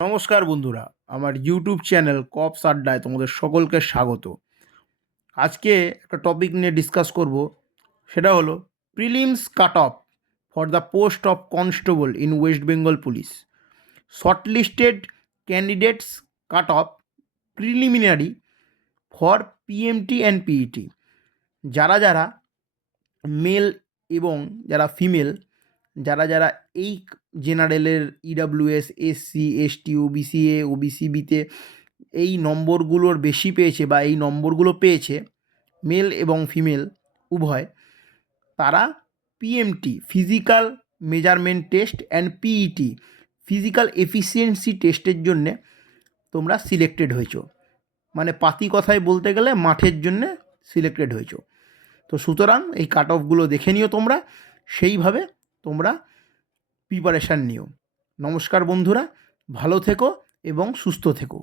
নমস্কার বন্ধুরা, আমার ইউটিউব চ্যানেল কপস আড্ডায় তোমাদের সকলকে স্বাগত। আজকে একটা টপিক নিয়ে ডিসকাস করব, সেটা হলো prelims cut off for the post of constable in West Bengal police. Shortlisted candidates cut off preliminary for PMT and PET. যারা যারা মেল এবং যারা ফিমেল, যারা যারা এই জেনারেলের EWS, SC, ST, OBC A, OBC বিতে এই নম্বরগুলোর বেশি পেয়েছে বা এই নম্বরগুলো পেয়েছে, মেল এবং ফিমেল উভয়, তারা PMT physical measurement test and PET physical efficiency টেস্টের জন্যে তোমরা সিলেক্টেড হয়েছো। মানে পাতি কথায় বলতে গেলে মাঠের জন্যে সিলেক্টেড হয়েছো। তো সুতরাং এই কাট অফগুলো দেখে নিও তোমরা, সেইভাবে তোমরা প্রিপারেশান নিও। নমস্কার বন্ধুরা, ভালো থেকো এবং সুস্থ থেকো।